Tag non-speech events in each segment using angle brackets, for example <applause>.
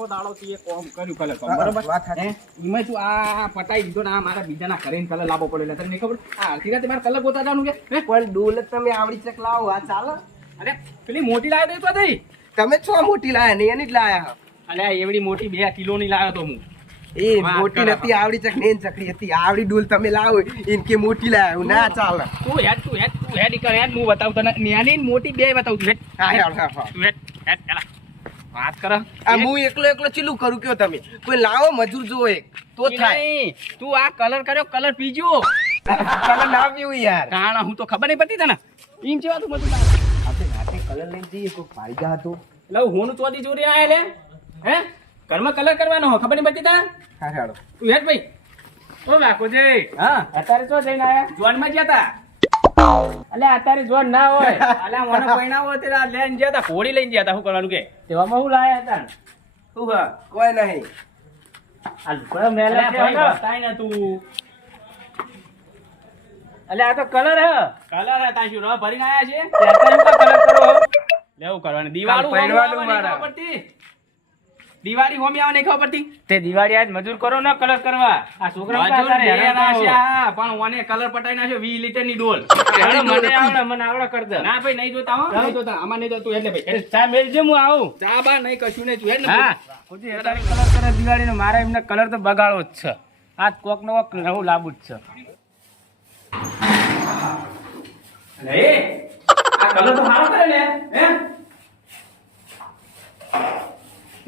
આખો દાડો તું એ કોમ કર્યું કોમ બરોબર? વાત હે? એમાં આ પટાઈ દીધો ને આ મારા બીજાના ઘરે કલર લાવવો પડેલો. તને નહીં ખબર? આ અડધી રાતે મારે કલર ગોતા જવાનું કે પણ ડોલ તમે આવડી ચક લાવો? આ ચાલે. અરે પેલી મોટી લાવ્યો તો થઈ. તમે છો મોટી લાયા? ને એની જ લાયા. અલે એવડી મોટી બે કિલો ની લાવ્યો તો હું. એ મોટી. નથી આવડી ચક નેન ચકડી હતી? આવડી ડોલ તમે લાવો ઇનકે મોટી લાયા. ના ચાલે. તું હેડ તું હેડ તું હેડ કર હેડ હું બતાવું તને. નાની મોટી બે બતાવું હેડ હા હેડ હેડ પેલા વાત કર. આ હું એકલો એકલો ચીલું કરું કયો તમે? કોઈ લાવો મજૂર જો એક તો થાય. તું આ કલર કર્યો કલર પીજો. કલર ના પીવું યાર. કારણ હું તો ખબર નહીં પડતી તને. ઈમ જેવા તું મજૂર. આપણે રાતે કલર લઈને જઈએ કોઈ પાડી હતો એટલે હું ચોથી ચોરી આયા લે. હે? ઘરમાં કલર કરવાનો હો ખબર નહીં પડતી તને હા હાડો તું હેડ ભાઈ. ઓ બાપુજી હા. અત્યારે તો જઈને આયા? જોનમાં ગયા તા? અલે અત્યારે જોન ના હોય. <laughs> અલે મને પૈણા હોય તે લઈને ગયા તા ઘોડી લઈને ગયા તા શું કરવાનું કે? તેવામાં હું લાયા હતા? શું હા? કોઈ નહીં. આ લુકડા મેલે છે બતાય ને તું. અલે આ તો કલર હ. કલર હે તાશું રો ભરીને આયા છે? ત્યાં તો કલર કરો લેવું કરવાનું? દિવાળી પહેરવાનું મારા. પડતી? દિવાળી હોમી આવે નહીં ખબર પડતી? તે દિવાળી આજ મજૂર કરો ને કલર કરવા. આ છોકરા પણ ઓને કલર પટાઈ નાખ્યો 20 લીટરની ડોલ મને આવડે મને આવડે કર દે ના ભાઈ નહીં જોતા હો. નહીં જોતા આમાં નહીં જોતું એટલે ભાઈ. ચા મેલજે હું આવું. ચા બા નહીં કશું નહીં એટલે હા. ખુદી કલર કરે દિવાળીનો મારે એમને કલર તો બગાડવો જ છે. આ કોક નો કોક નવું લાબુ જ છે. અરે આ કલર તો સારો કરે ને હે?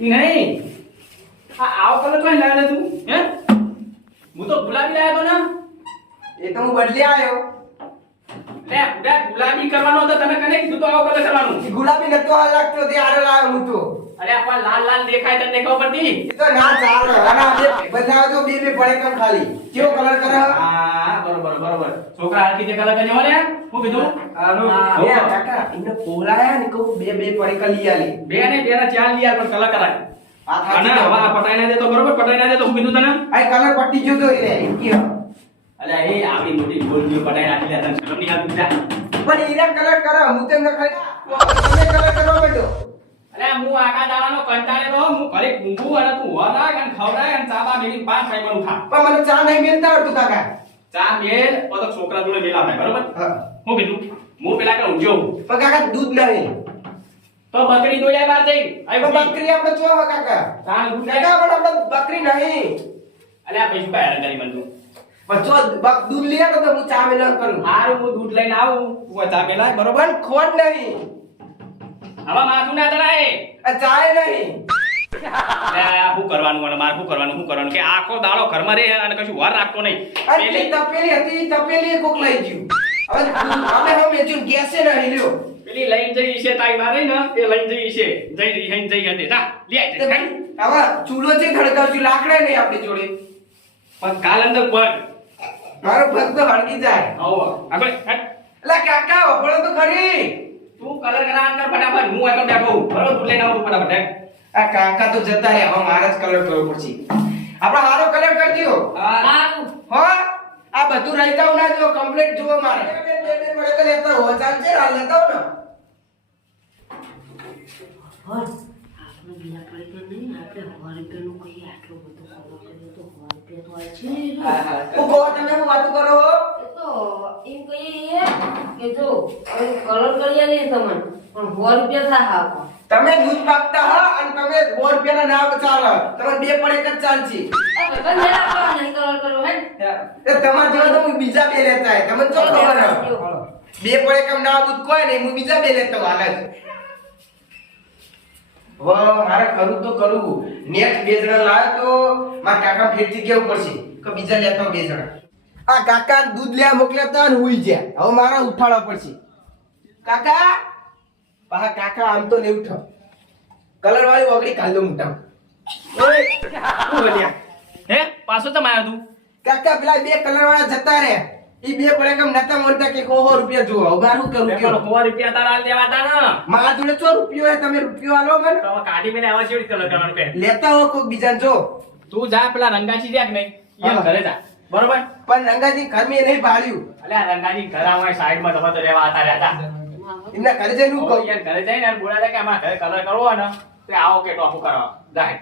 નહીં. આ આવો કલર કઈ લાવ્યો તું, હે? હું તો ગુલાબી લાવ્યો તો ને. એ તો હું બદલી આવ્યો ઉડા ગુલાબી કરવાનો હતો તને કને કીધું તો આવો કલર કરવાનું ગુલાબી નતો હાલ લાગતો તે આરો લાવ્યો હું તો. અરે પણ લાલ લાલ દેખાય તને ખબર પડતી એ તો ના ચાલે. અને આ બે તો બે બે પડે કમ ખાલી. કેવો કલર કરે? હા બરોબર બરોબર. છોકરા કલર કર્યો ને હું કીધું? આનો. કાકા પોલાયા ને કહું બે બે પડે કલી આલી. બે ને બે ના ચાર લીયા પણ કલર કરાય. આ થાકી હવે પટાઈ ના દે તો બરોબર પટાઈ ના દે તો હું કીધું તને? આ કલર પટ્ટી જોતો એને કે અલે એ આવી મોટી ગોલ ગોલ પટાઈ નાખી લે તને શરમ નહીં આવતી જા. પણ ઈરા કલર કરે હું તેમ ન ખાલી તમે કલર કરવા માંડો અરે હું આકા દાવાનો કંટાળે રહો હું ઘરે ઊંઘું અને તું વરાય અને ખવડાય અને ચાબા મેલી પાંચ ખાઈ પણ ખા. પણ મને ચા નહીં મેલતા આવડતું કાકા. ચા મેલ તો છોકરા જોડે મેલા ભાઈ બરોબર? હું. કીધું હું પેલા કે ઊંઘ્યો પણ કાકા દૂધ નહીં તો બકરી દોડ્યા બાર જઈ. આઈ બકરી બકરી આપણે ચો કાકા. કાકા પણ આપણે બકરી નહીં. અલે પૈસા હેરાન કરી મને પણ જો બક- દૂધ લઈ આવો તો હું ચા મેલન કરું. હારું હું દૂધ લઈને આવું. તું ચા મેલાય બરોબર? ખોટ નહીં. હવે માથું ના ચડાય. ચાય નહીં. <laughs> શું કરવાનું અને મારે શું કરવાનું શું કરવાનું? કે આખો દાડો ઘરમાં રહે અને કશું વાર રાખતો નહીં. પેલી તપેલી હતી તપેલી કોક લઈ ગયું. હવે હવે મેચું ગેસે નહીં લ્યો. પેલી લઈને જઈ છે મારે ને એ લઈને જઈ છે. જઈ હતી. લે હવે ચૂલો છે ખડકાવશું લાકડા નહીં આપણી જોડે. પણ કાલ અંદર પગ મારો ભગ તો હળગી જાય. આવો. આગળ એટલે કાકા વપડો તો ખરી. તું કલર કરા કર ફટાફટ હું આગળ બેઠો બરો તું લઈને આવું ફટાફટ આ કાકા તો જતા રહ્યા. હવે મારે જ કલર કરવો પડશે. આપણે હારો કલર કરજો હા. હો આ બધું રાઈતા હું ના જો કમ્પ્લીટ જુઓ મારે. બે બે પડે તો લેતા હો ચાલ છે હાલ લેતા હો ને આપણે બીજા પડી તો નહીં આપણે સો રૂપિયાનું કહીએ આટલો રૂપિયા છે હું કહો તમે હું વાત કરો એ તો એમ કહીએ કે જો કલર કરી લે તમને પણ 100 રૂપિયા થા હા તમે દૂધ પાકતા હા અને તમે 100 રૂપિયાના નામ ચાલે. તમે બે પડે જ ચાલશે. તમારા જેવા તો હું બીજા બે લેતા તમને ખબર બે પડે એક ના બુદ કોઈ નહીં હું બીજા બે લેતો હાલ. હવે મારે કરું તો કરું. નેક્સ્ટ બે જણા લાવે તો મારા કાકા ફેરથી કેવું પડશે? કે બીજા લેતા બે જણા. આ કાકા દૂધ લેવા મોકલ્યા તો ને હુઈ ગયા. હવે મારા ઉઠાડવા પડશે. કાકા પાછા કાકા આમ તો નહીં ઉઠો કલર વાળી વગડી કાલ દો મોટા ઓય! બોલ્યા? હે? પાછો ચમ આવ્યો તું? કાકા પેલા બે કલર વાળા જતા રે ઈ બે પડે કેમ નતા મોનતા કે કોહો રૂપિયા જો હવે હું કરું કે કયો રૂપિયા તારા હાલ દેવા તા ને. મારા જોડે ચો રૂપિયો હે તમે રૂપિયો આલો મને. તો કાઢી મેલે આવા જેવી તલો કરવાનું પે લેતા હો કોક બીજા જો. તું જા પેલા રંગાજી જાક નહીં? એમ ઘરે જા. બરોબર? પણ રંગાજી ઘર મે નહીં ભાળ્યું અલે આ રંગાજી ઘર આવા સાઈડમાં તમે તો રહેવા આતા રહેતા એમના ઘરે જઈને હું કહું. યાર ઘરે જઈને બોલાતા કે અમાર ઘરે કલર કરવો ને તે આવો કે ટોપું કરવા. જાય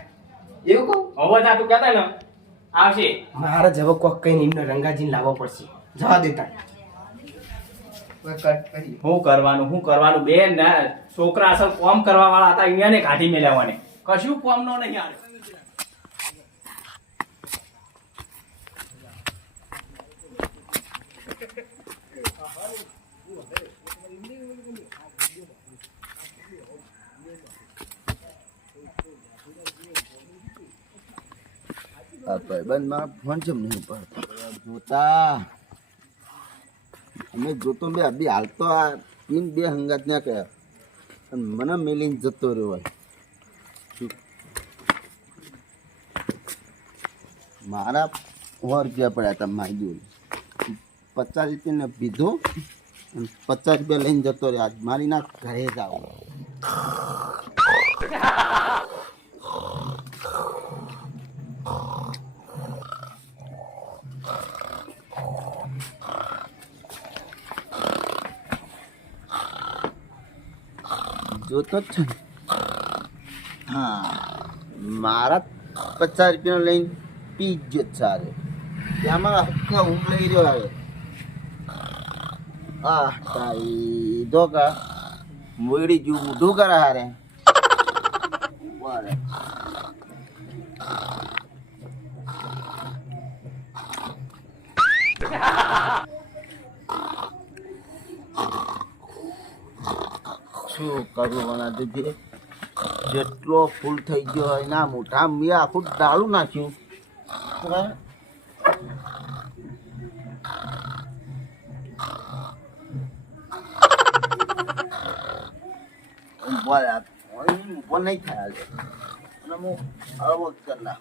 એવું કહું? હવે જા તું કહેતા ને. આવશે મારા જવાબ કોક કઈ એમને રંગાજીને લાવવો પડશે. જવા દેતા. હું કરવાનું હું કરવાનું? બે ના છોકરા અસલ કોમ કરવા વાળા હતા અહીંયા ને કાઢી મેળવવાને કશું કોમ નો નહીં આવે. આ ભાઈબંધ મારા ફોન છે નહીં ઉપાડતો જોતા. અમે જોતો બે અભી હાલ તો આ તીન બે હંગાત ના કયા અને મને મેલીને જતો રહ્યો હોય. મારા સો રૂપિયા પડ્યા હતા મારી પચાસ રૂપિયાને પીધો અને પચાસ રૂપિયા લઈને જતો રહ્યો. આજ મારી ના ઘરે જ આવો. જોતો જ છે હા. મારા પચાસ રૂપિયા લઈને પી જ સારે. ત્યાંમાં આખા ઊંઘ લઈ રહ્યો આવે. આહ, તારી ધોકા. મોયડી જુ મોઢું કરે હારે. શું કરવાના દીધી જેટલો ફૂલ થઈ ગયો હોય ના મોટા મેં આખું ડાળું નાખ્યું? ઊભો. નહીં થાય અને હું જ કરી.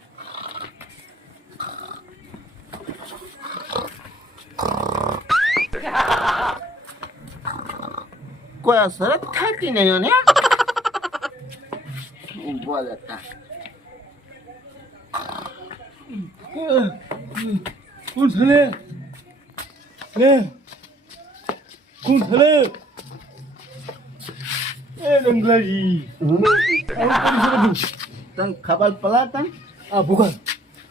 કોઈ અસર જ થતી નહીં અને ઊભો રહેતા કોણ થલે લે કોણ છે લે એ ડંગલાજી તને ખબર પડે તને આ ભૂગર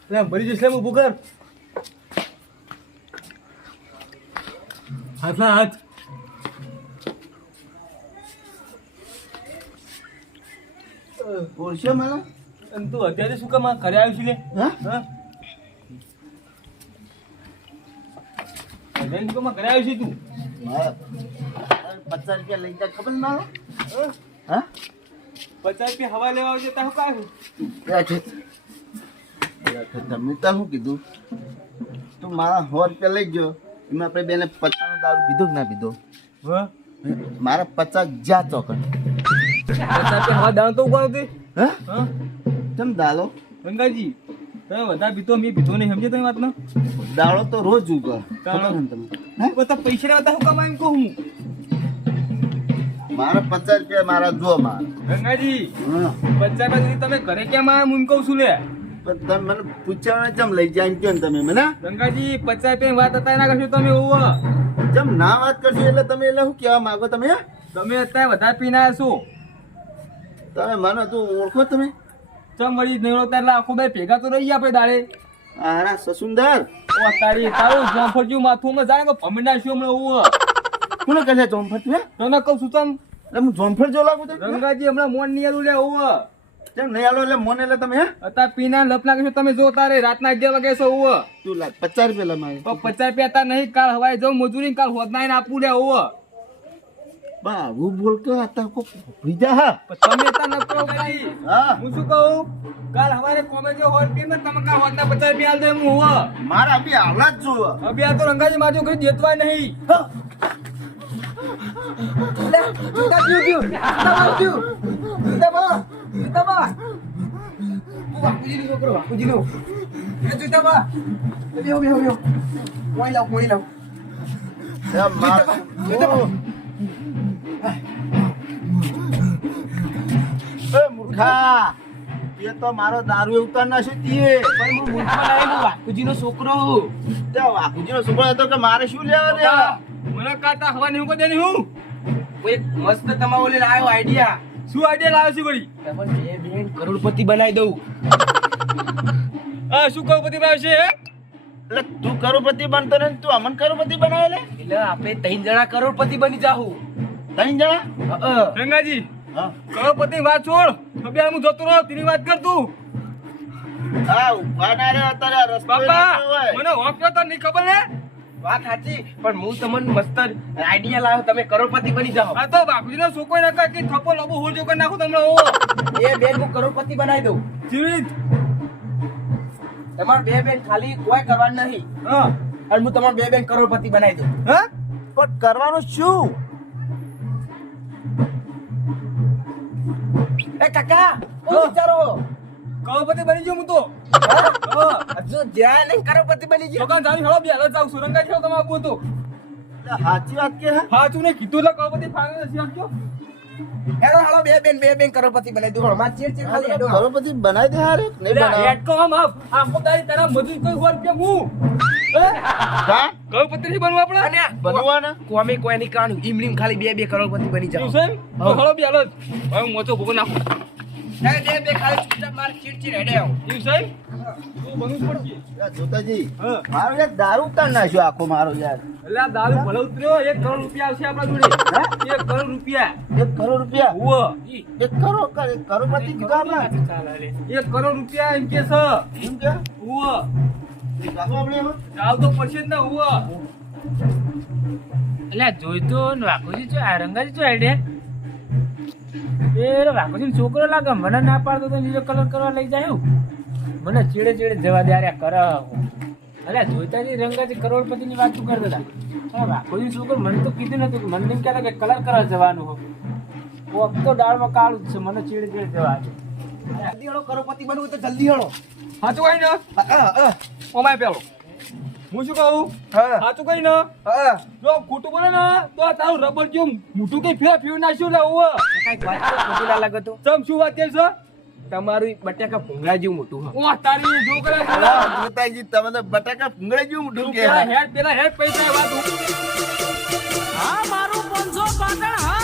લે મરી જશે હું ભૂગર હાથલા હાથ ઓળખ્યો મને અને તું અત્યારે શું કામ ઘરે આવ્યો છે લે? હા? હા? અત્યારે શું કામ ઘરે આવ્યો છે તું? પચાસ રૂપિયા લઈ જા ખબર ના હા? પચાસ રૂપિયા હવા લેવા આવશે તો કાંઈ બેઠે બેઠે તમે તો શું કીધું? તું મારા સો રૂપિયા લઈ ગયો એમાં આપણે બેને પચાસનો દારૂ પીધો કે ના પીધો? મારા પચાસ જ્યાં ચોકડ. પચાસ રૂપિયા હવા દાણ તો ઊભા તે. હા? હા? કેમ દાલો? ગંગાજી તમે વધારે પીતો મેં પીતો નહીં સમજે તમે વાતનો? દાળો તો રોજ ઉગો. ખબર ને તમે હે? બધા પૈસા બધા હું કમાય કહું હું? મારા પચાસ રૂપિયા મારા જો માર. ગંગાજી હા. પચાસ રૂપિયા તમે ઘરે કેમ આવ્યા હું કહું છું લે. તમે મને પૂછ્યા જેમ લઈ જાય કયો ને તમે મને ગંગાજી પચાસ રૂપિયા વાત હતા એના કરશો તમે ઓવ ચમ ના વાત કરશો એટલે તમે એટલે શું કહેવા માંગો તમે તમે અત્યારે વધારે પીના છો. તમે મને તું ઓળખો તમે. ચમ વળી ઓળખતા એટલે આખો બે ભેગા તો રહી આપણે દાડે. આરા સસુંદર. ઓ તારી તારું જોફરજ્યું માથું જાણે કે ભમીના શું હમણાં ઓવ કોને કહે છે જોમફળ તું તને કહું છું તમ હું જોમફળ જો લાગુ તો ગંગાજી હમણાં મોન નહીં આલું લે ઓવ કેમ નહીં આલો એટલે મોને એટલે તમે અતા પીના લપ લાગે તમે જો તારે રાતના અગિયાર વાગે છો ઓવ તું લાગ પચાસ રૂપિયા લમાય તો પચાસ રૂપિયા તા નહીં કાલ હવાય જો મજૂરી કાલ હોદનાઈ આપું લે ઓવ બા હું બોલતો હતા કો ભીજા હા પણ તમે તાર નકરો ભાઈ. હા. હું શું કહું? કાલ હવારે કોમેડી હોત ટીમ તમે કાલ હોદના પચાસ બી આલ દે હું હો. મારા બી જ જો અભી આ તો રંગાજી માજો કઈ દેતવાય નહીં. લે જૂતા પીવું પીવું. જૂતા બા પીવું. જૂતા બા જૂતા બા તું બાપુજીનો છોકરો બાપુજીનો એ જૂતા બા બેહો બેહો બેહો. પોણી લાવ પોણી લાવ. એ મૂર્ખા એ તો મારો દારૂ ઉતાર નાખ્યો તીએ. પણ હું મૂર્ખો નહીં હું બાપુજીનો છોકરો હું. તે વાકુજીનો છોકરો હતો કે મારે શું લેવા દે મને કાતા હવા નહીં કહી દેની હું? કોઈ મસ્ત તમારો લઈને આવ્યો આઈડિયા શું આઈડિયા લાવ્યો છે વળી? તમને બે બેન કરોડપતિ બનાવી દઉં. આ શું કરોડપતિ બનાવ્યો છે એટલે તું કરોડપતિ બનતો ને તું અમન કરોડપતિ બનાવે લે? એટલે આપણે ત્રણ જણા કરોડપતિ બની જાહું. ત્રણ જણા અ, કરોડપતિ વાત છોડ. હવે હું જતો રહો તેની વાત કર તું. ઊભા ના રે અત્યારે આ રસ્તો બાપા ના હોય. મને હોપ્યો તો નહીં ખબર ને વાત સાચી પણ હું તમને મસ્ત આઈડિયા લાવ્યો તમે કરોડપતિ બની જાઓ. આ તો બાપુજીનો છોકરો ના કે થપ્પો લોબો કરી નાખું તમને ઓ એ બેન હું કરોડપતિ બનાવી દઉં. જીવિત. તમારે બે બેન ખાલી કોઈ કરવાનું નહીં. હા. અને હું તમારે બે બેન કરોડપતિ બનાવી દઉં. હા? પણ કરવાનું શું? એ કાકા હું વિચારો. કરોડપતિ બની ગયો હું તો. હા. હજુ જ્યાં નહીં કરોડપતિ બની ગયો. દુકાન જાણી હળો બે હાલત જાઉં છું. તમે આવું તો. સાચી વાત કે તું ને કીધું એટલે કરોડપતિ ફાંગે નથી આપજો હેડો હાલો બે બેન બે બેન કરોડપતિ બનાવી દો. માં ચીર ચીર ખાલી હેડો. કરોડપતિ બનાવી દે હારે નહીં બનાવ. હેડ કો આમ. આમ તારી તારા મજૂર કોઈ વાર કે હું. હા? કરોડપતિ બનવું આપણે? અને બનવાના? કોમે કોઈ નહીં કાણું ઈમલીમ ખાલી બે બે કરોડપતિ બની છે? તો હળો બે હાલત હવે હું ભોગો નાખું. બે બે બે ખાલી ચૂપચાપ માર ચીડ ચીડ હેડે આવો આ જોતાજી મારો યાર દારૂ કાઢ નાખ્યો આખો મારો યાર. એટલે આ દારૂ ભલે ઉતર્યો એક કરોડ રૂપિયા આવશે આપણા જોડે. એક કરોડ રૂપિયા. એક કરોડ રૂપિયા? ઉવ્વ. એક કરોડ એક કરોડપતિ કીધું આપણે. એક કરોડ રૂપિયા એમ કે છે. એમ કે? ઉવ્વ. ચાલ તો પછી જ ને ઉવ્વ. એટલે જોઈતો ને વાઘોજી જો, આ રંગાજી જો આઈડે એ વાઘોજી છોકરો લાગે, મને ના પાડતો તો બીજો કલર કરવા લઈ જાય મને ચીડે ચીડે જવા દે, અરે કર અરે જોઈતા જે રંગાજી કરોડપતિ ની વાત તું કરતા હતા? અરે છોકરો મને તો કીધું નતું મને એમ કહેતા કે કલર કરવા જવાનું હોય. કોક તો દાળમાં કાળું જ છે, મને ચીડે ચીડે જવા દે. જલ્દી હળો, કરોડપતિ બનવું તો જલ્દી હળો. સાચું કઈ ને ઓમાય પેલો. હું શું કહું? હા. સાચું કઈ ને જો ખોટું બોલે ને તો આ તારું રબર જેવું મોટું કઈ ફેર નાખ્યું ને ઉવ્વ. કંઈક ખોટું ના લાગે તો. ચમ શું વાત છે તમારું બટાકા ભૂંગળા જેવું મોટું હા. તારી જો કરે જોતાજી તમે તો બટાકા ભૂંગળા જેવું તું કે હેડ પેલા હેડ પૈસા વાત હા. મારું પાંચસો પાટણ હા.